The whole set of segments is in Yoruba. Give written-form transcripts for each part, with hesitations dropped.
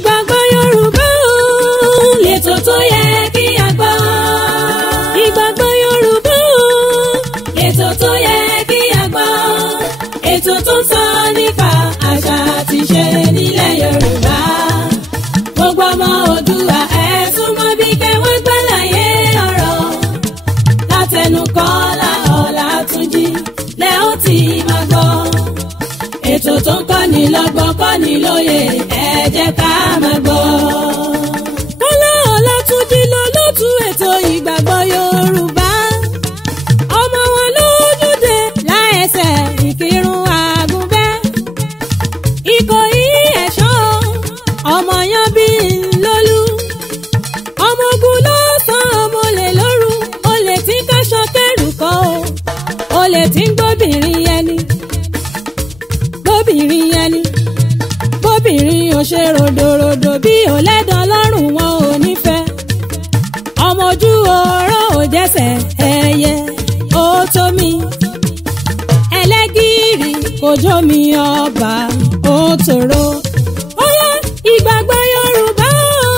Ìgbàgbọ́ Yorùbá o, lètò tó yẹ kí a gbọ́. Ìgbàgbọ́ Yorùbá o, lètò tó yẹ kí a gbọ́. Ètò tó ń sọ nípa àṣà àti ìṣe nílẹ̀ Yorùbá. Gbogbo ọmọ Oòduà ẹ súnmọ́ bí kẹwọ́n gbàlàyé ọ̀rọ̀. Látẹnu Kọ́lá Ọlátúnjí lẹ́ ó ti máa gbọ́. Ètò tó ń kọ́ni lọ́gbọ́n kọ́ni lóye ẹ jẹ́ ká máa gbọ́. Kọ́lá Ọlátúnjí lolóòtú ètò Ìgbàgbọ́ Yorùbá. Ọmọ wọn lójúde láẹsẹ̀ Ìkírun Àgùnbẹ́. Ìkòyí ẹ̀ṣọ́ ọmọ yan bí lólú. Ọmọ ogun ló sàn ọmọ lè lóru. Olè tí ń káṣọ kẹrù kọ́ o. Olè tí ń gbóbìnrin ẹni. Gbóbìnrin ẹni. Gbóbìnrin ò ṣe ròdòròdò bí ò lẹ́dàn lọ́rùn wọn ò nífẹ̀ẹ́. Ọmọ ojú ọ̀rọ̀ ò jẹ́sẹ̀ ẹyẹ ó tó mi. Ẹlẹ́gìrì kò jó mi ọba ó tòrò. Ó yá Ìgbàgbọ́ Yorùbá o.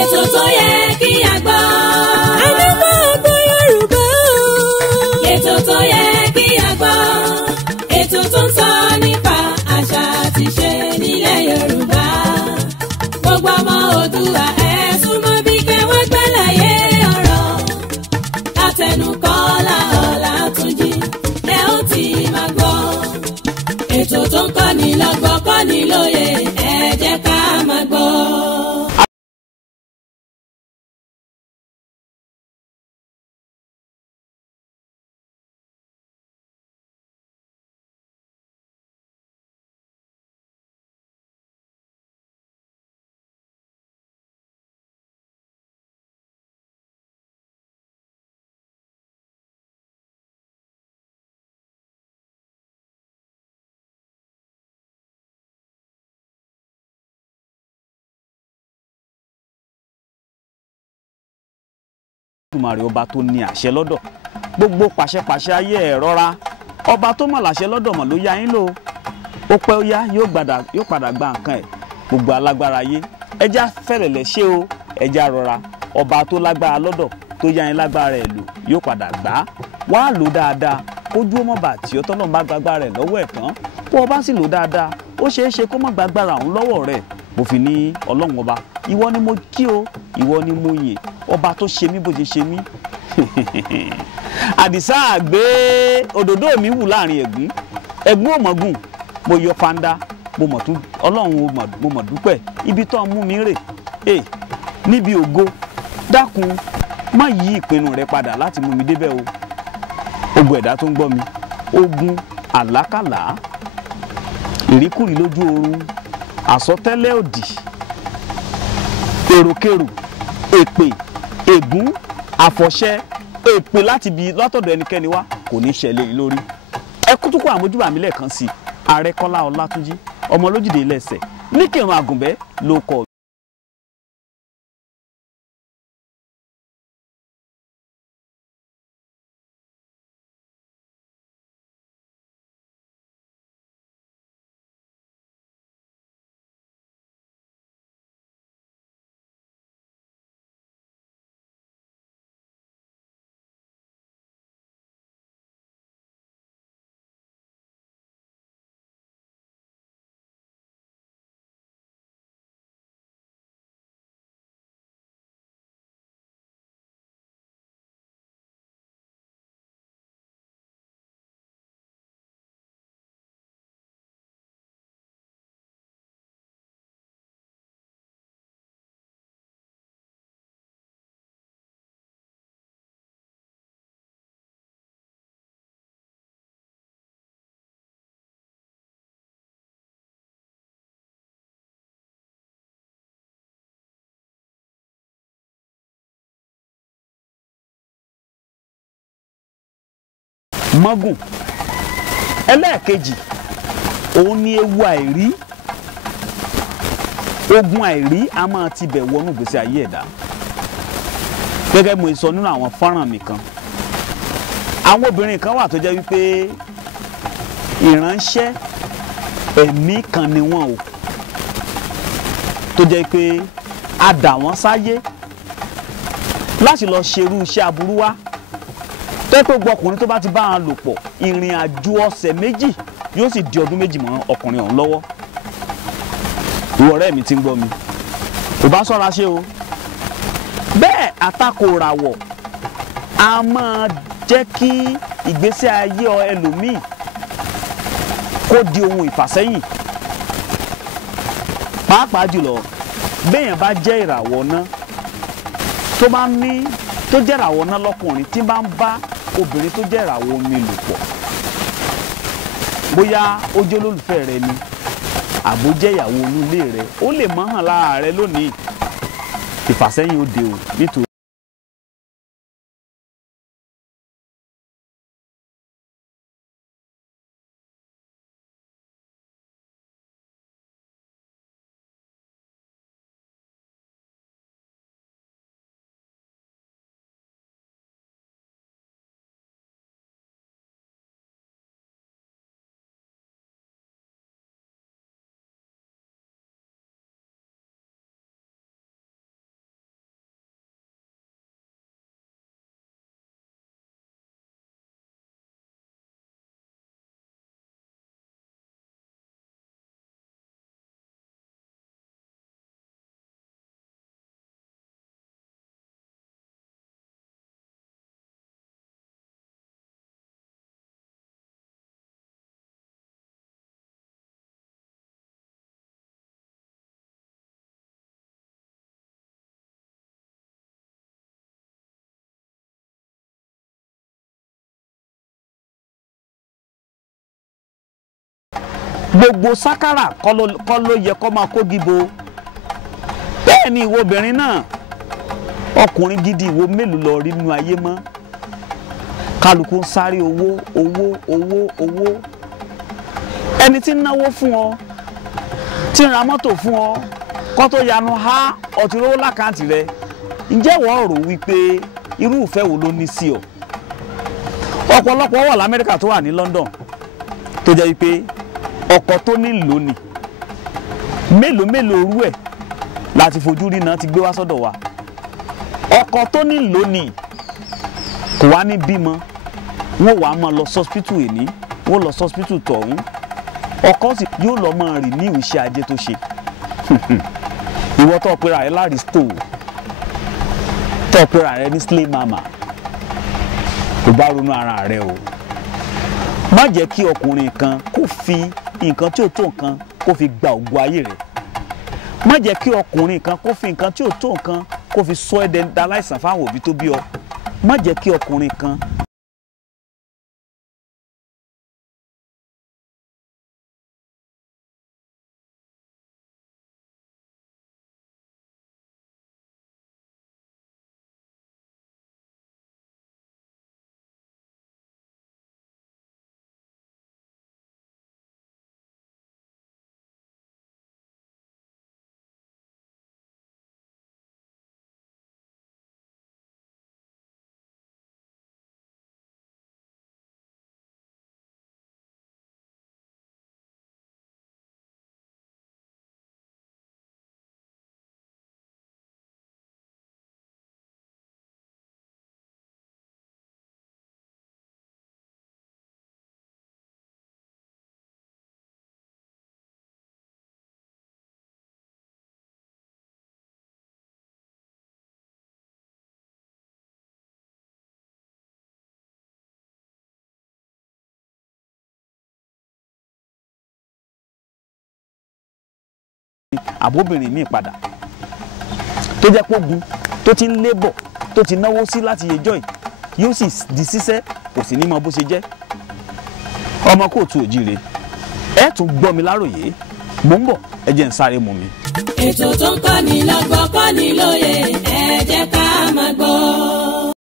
Ètò tó yẹ kí a gbọ́. Ìgbàgbọ́ Yorùbá o. Ètò tó yẹ kí a gbọ́. Ètò tó ń sọ nípa àṣà àti ìṣe nílẹ̀ Yorùbá. Gbogbo ọmọ Oòduà ẹ súnmọ́ bí kẹwọ́n gbàlàyé ọ̀rọ̀. Látẹnu Kọ́lá Ọlátúnjí lẹ́ ó ti máa gbọ́. Ètò tó ń kọ́ni lọ́gbọ́n kọ́ni lóye ẹ jẹ́ ká máa gbọ́. Olódùmarè ọba tó ní àṣẹ lọ́dọ̀ gbogbo pàṣẹpàṣẹ ayé ẹ̀ rọra ọba tó mọ̀ láṣẹ lọ́dọ̀ mọ̀ ló yá yín lò ó pẹ́ ó yá yóò padà gba nǹkan ẹ̀ gbogbo alágbára ayé ẹja fẹ̀rẹ̀lẹ̀ ṣe o ẹja rọra ọba tó lágbára lọ́dọ̀ tó yá yín lágbára ẹ̀ lò yóò padà gbà á wá lò dáadáa kójú ọmọ bá tí ó tọ́nà bá gbàgbára rẹ̀ lọ́wọ́ ẹ̀ tán kó o bá sì lò dáadáa ó ṣeé ṣe kó má gbàgbára òun lọ́wọ́ rẹ̀ mo fi ní ọlọ́run ọba ìwọ ni mo kí o ìwọ ni mo yìn ọba tó ṣe mí bó ṣe ṣe mí àdìsá àgbé òdòdó mi wù láàrin ẹ̀gún òmọ̀gùn mo yọ panda mo mọ̀ tún ọlọ́run mo mọ̀ dúpẹ́ ibi tó ń mú mi rè níbi ògo dákun má yí ìpinnu rẹ padà láti mú mi débẹ̀ o gbogbo ẹ̀dá tó ń gbọ́ mi ogun àlákàlà ìríkùrí lójú oorun àsọtẹ́lẹ̀ òdì èròkèrò èpè ègún àfọ̀ṣẹ èpè látọ̀dọ̀ ẹnikẹ́ni wá kò ní ṣẹlẹ̀ lórí ẹ kú túkọ̀ àmójúbà mi lẹ́ẹ̀kan sí ààrẹ Kọ́lá Ọlátúnjí ọmọ olójúde ilẹ̀ṣẹ̀ níkẹrùn Àgùnbẹ́ ló kọ. Mọ́gùn ẹlẹ́ẹ̀kejì òun ni ewu àìrí ogun àìrí a máa ti bẹ̀ wọnú ìgbésí ayé ẹ̀dá gẹ́gẹ́ mo sọ nínú àwọn fọ́nrán mi kan àwọn obìnrin kan wà tó jẹ́ wípé ìránṣẹ́ ẹ̀mí kan ni wọ́n o tó jẹ́ pé a dà wọ́n sáyé láti lọ ṣerú iṣẹ́ aburú wá tó yẹ pé gbogbo ọkùnrin tó bá ti bá wọn lò pọ̀ ìrìn àjò ọ̀sẹ̀ méjì yóò sì di ọdún méjì mọ́ ọkùnrin ọ̀hún lọ́wọ́. ìwọ ọ̀rẹ́ mi ti ń gbọ́ mi kò bá ṣọ́ra ṣe o. bẹ́ẹ̀ àtakò ràwọ̀ a máa jẹ́ kí ìgbésí ayé ẹlòmíì kó di ohun ìfàsẹ́yìn pàápàá jùlọ béèyàn bá jẹ́ ìràwọ̀ náà tó jẹ́ ìràwọ̀ náà lọ́kùnrin tí bá ń bá obìnrin tó jẹ́ ìràwọ̀ omi lò pọ̀ bóyá ó jẹ́ olólùfẹ́ rẹ ni àbó jẹ́ ìyàwó olúlé rẹ ó lè mọ́ hàn lára rẹ lónìí ìfàsẹ́yìn ó de o nítorí. gbogbo sákàrà kọ́ ló yẹ kó máa kó gíbo bẹ́ẹ̀ ni ìwọ obìnrin náà ọkùnrin gidi ìwọ mélòó lọ rí nínú ayé mọ́ kálukú ń sáré owó owó owó owó ẹni tí ń náwó fún ọ tí ń ra mọ́tò fún ọ kó tó yanu ha ọtí rówó lákàntì rẹ ǹjẹ́ wọ́n rò wípé irú ìfẹ́ wo ló ní sí ọ ọ̀pọ̀lọpọ̀ wà l'Amẹ́ríkà tó wà ní London tó jẹ́ wípé ọkọ tó ní lónìí mélòó orú ẹ̀ láti fojú rí náà ti gbé wá sọ́dọ̀ wa ọkọ tó ní lónìí kò wá ní bímọ wọn wàá máa lọ sọ́spítù èní wọn lọ sọ́spítù tọ̀hún ọkọ sì yóò lọ máa rìn ní iṣẹ́ ajé tó ṣe ìwọ tó pera rẹ láristo tó pera rẹ ní slay mama kò bá ronú ara rẹ o má jẹ́ kí ọkùnrin kan kó fi nǹkan tí ò tó nǹkan kó fi gba ògo ayé rẹ̀ má jẹ́ kí ọkùnrin kan kó fi nǹkan tí ò tó nǹkan kó fi sọ ẹ́ d'aláìsàn fáwọn òbí tó bí ọ má jẹ́ kí ọkùnrin kan. àbóbìnrin míì padà tó jẹ́ pógun tó ti ń lébọ̀ tó ti náwó sí láti yẹjọ́ yìí yóò sì di sísẹ́ kò sì ní mọ bó ṣe jẹ́ ọmọ kóòtù òjíire ẹ tún gbọ́ mi láròyé mò ń bọ̀ ẹ jẹ́ ń sáré mú mi. ètò tó ń kọ́ni lọ́gbọ́n kọ́ni lóye ẹ jẹ́ ká máa gbọ́.